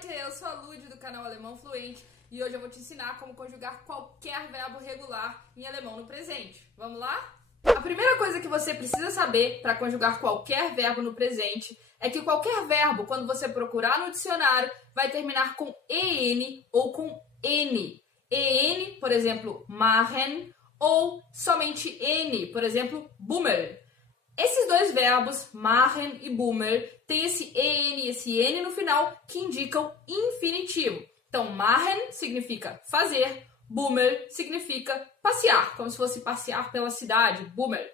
Leute, eu sou a Lud do canal Alemão Fluente e hoje eu vou te ensinar como conjugar qualquer verbo regular em alemão no presente. Vamos lá? A primeira coisa que você precisa saber para conjugar qualquer verbo no presente é que qualquer verbo, quando você procurar no dicionário, vai terminar com en ou com n. En, por exemplo, machen, ou somente n, por exemplo, bummeln. Esses dois verbos, machen e bummeln, têm esse en e esse n no final que indicam infinitivo. Então, machen significa fazer, bummeln significa passear, como se fosse passear pela cidade, bummeln.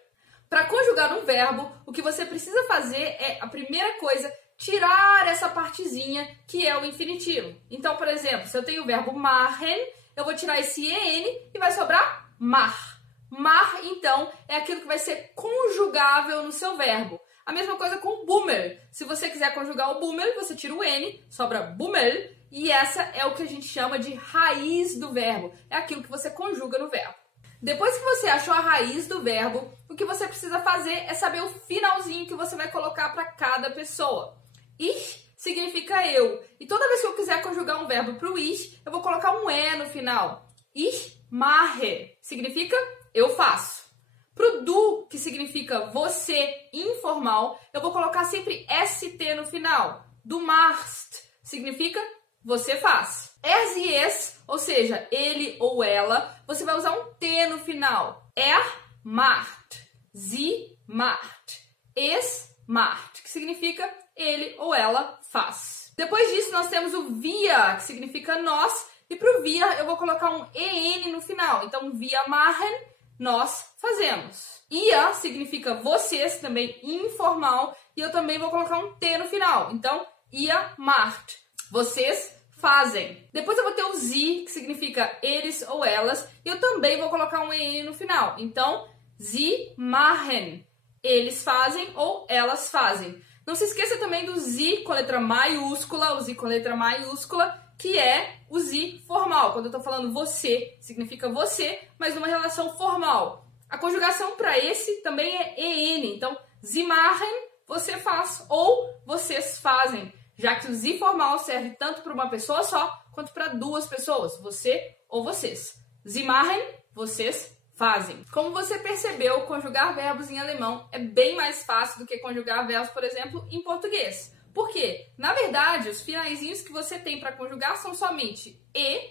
Para conjugar um verbo, o que você precisa fazer é, a primeira coisa, tirar essa partezinha que é o infinitivo. Então, por exemplo, se eu tenho o verbo machen, eu vou tirar esse en e vai sobrar mach. Mach, então, é aquilo que vai ser conjugável no seu verbo. A mesma coisa com bummeln. Se você quiser conjugar o bummeln, você tira o n, sobra bummeln, e essa é o que a gente chama de raiz do verbo. É aquilo que você conjuga no verbo. Depois que você achou a raiz do verbo, o que você precisa fazer é saber o finalzinho que você vai colocar para cada pessoa. Ich significa eu. E toda vez que eu quiser conjugar um verbo para o ich, eu vou colocar um e no final. Ich mache significa eu faço. Pro du, que significa você, informal, eu vou colocar sempre st no final. Du machst significa você faz. Er sie es, ou seja, ele ou ela, você vai usar um t no final. Er macht, sie macht, es macht, que significa ele ou ela faz. Depois disso, nós temos o wir, que significa nós, e pro wir eu vou colocar um en no final. Então, wir machen, nós fazemos. Ihr significa vocês, também informal, e eu também vou colocar um t no final. Então, ihr macht, vocês fazem. Depois eu vou ter o sie, que significa eles ou elas, e eu também vou colocar um en no final. Então, sie machen, eles fazem ou elas fazem. Não se esqueça também do sie com letra maiúscula, o sie com letra maiúscula, que é o sie formal. Quando eu estou falando você, significa você, mas numa relação formal. A conjugação para esse também é en. Então, sie machen, você faz, ou vocês fazem. Já que o sie formal serve tanto para uma pessoa só, quanto para duas pessoas, você ou vocês. Sie machen, vocês fazem. Como você percebeu, conjugar verbos em alemão é bem mais fácil do que conjugar verbos, por exemplo, em português. Por quê? Na verdade, os finaizinhos que você tem para conjugar são somente e,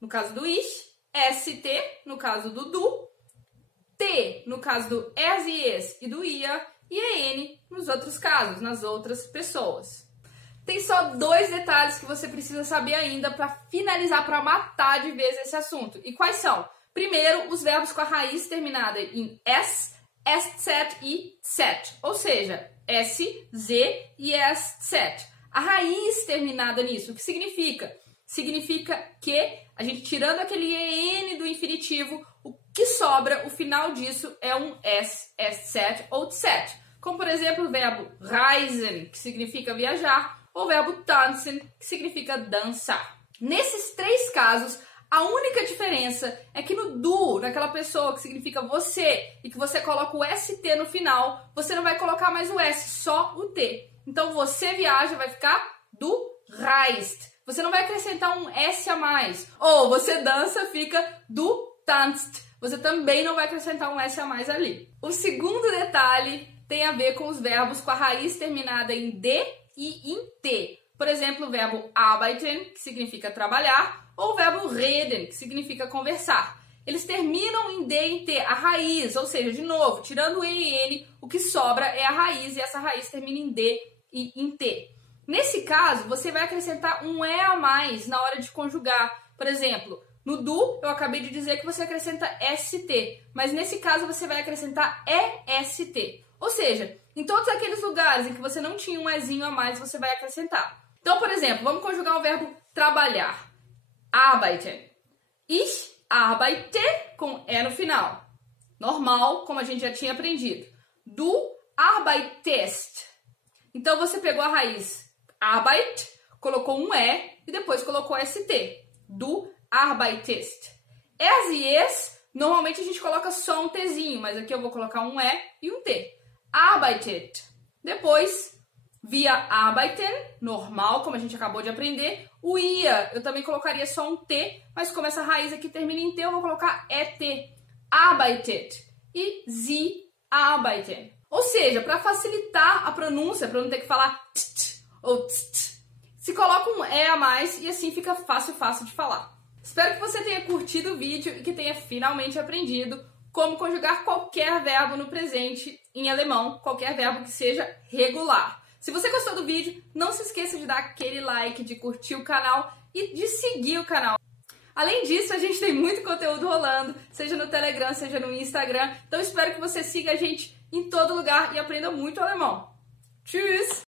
no caso do ich, st, no caso do du, t, no caso do er, sie, es e do ia, e en nos outros casos, nas outras pessoas. Tem só dois detalhes que você precisa saber ainda para finalizar, para matar de vez esse assunto. E quais são? Primeiro, os verbos com a raiz terminada em s, st e set, ou seja, s, z e set. A raiz terminada nisso, o que significa? Significa que, a gente tirando aquele en do infinitivo, o que sobra, o final disso é um s, set ou set. Como, por exemplo, o verbo reisen, que significa viajar, ou o verbo tanzen, que significa dançar. Nesses três casos, a única diferença é que no du, naquela pessoa que significa você, e que você coloca o st no final, você não vai colocar mais o s, só o t. Então, você viaja, vai ficar du reist. Você não vai acrescentar um s a mais. Ou você dança, fica du tanzt. Você também não vai acrescentar um s a mais ali. O segundo detalhe tem a ver com os verbos com a raiz terminada em d e em t. Por exemplo, o verbo arbeiten, que significa trabalhar, ou o verbo reden, que significa conversar. Eles terminam em d e em t, a raiz, ou seja, de novo, tirando o e e n, o que sobra é a raiz, e essa raiz termina em d e em t. Nesse caso, você vai acrescentar um e a mais na hora de conjugar. Por exemplo, no du, eu acabei de dizer que você acrescenta st, mas nesse caso você vai acrescentar est. Ou seja, em todos aqueles lugares em que você não tinha um ezinho a mais, você vai acrescentar. Então, por exemplo, vamos conjugar o verbo trabalhar. Arbeiten. Ich arbeite com e no final. Normal, como a gente já tinha aprendido. Du arbeitest. Então, você pegou a raiz arbeit, colocou um e e depois colocou st. Du arbeitest. Er, sie, es, normalmente a gente coloca só um tzinho, mas aqui eu vou colocar um e e um t. Arbeitet. Depois, Wir arbeiten, normal, como a gente acabou de aprender. O ia, eu também colocaria só um T, mas como essa raiz aqui termina em T, eu vou colocar ET. Arbeitet. E Sie arbeiten. Ou seja, para facilitar a pronúncia, para não ter que falar t ou t, se coloca um E a mais e assim fica fácil de falar. Espero que você tenha curtido o vídeo e que tenha finalmente aprendido como conjugar qualquer verbo no presente em alemão, qualquer verbo que seja regular. Se você gostou do vídeo, não se esqueça de dar aquele like, de curtir o canal e de seguir o canal. Além disso, a gente tem muito conteúdo rolando, seja no Telegram, seja no Instagram. Então espero que você siga a gente em todo lugar e aprenda muito alemão. Tschüss!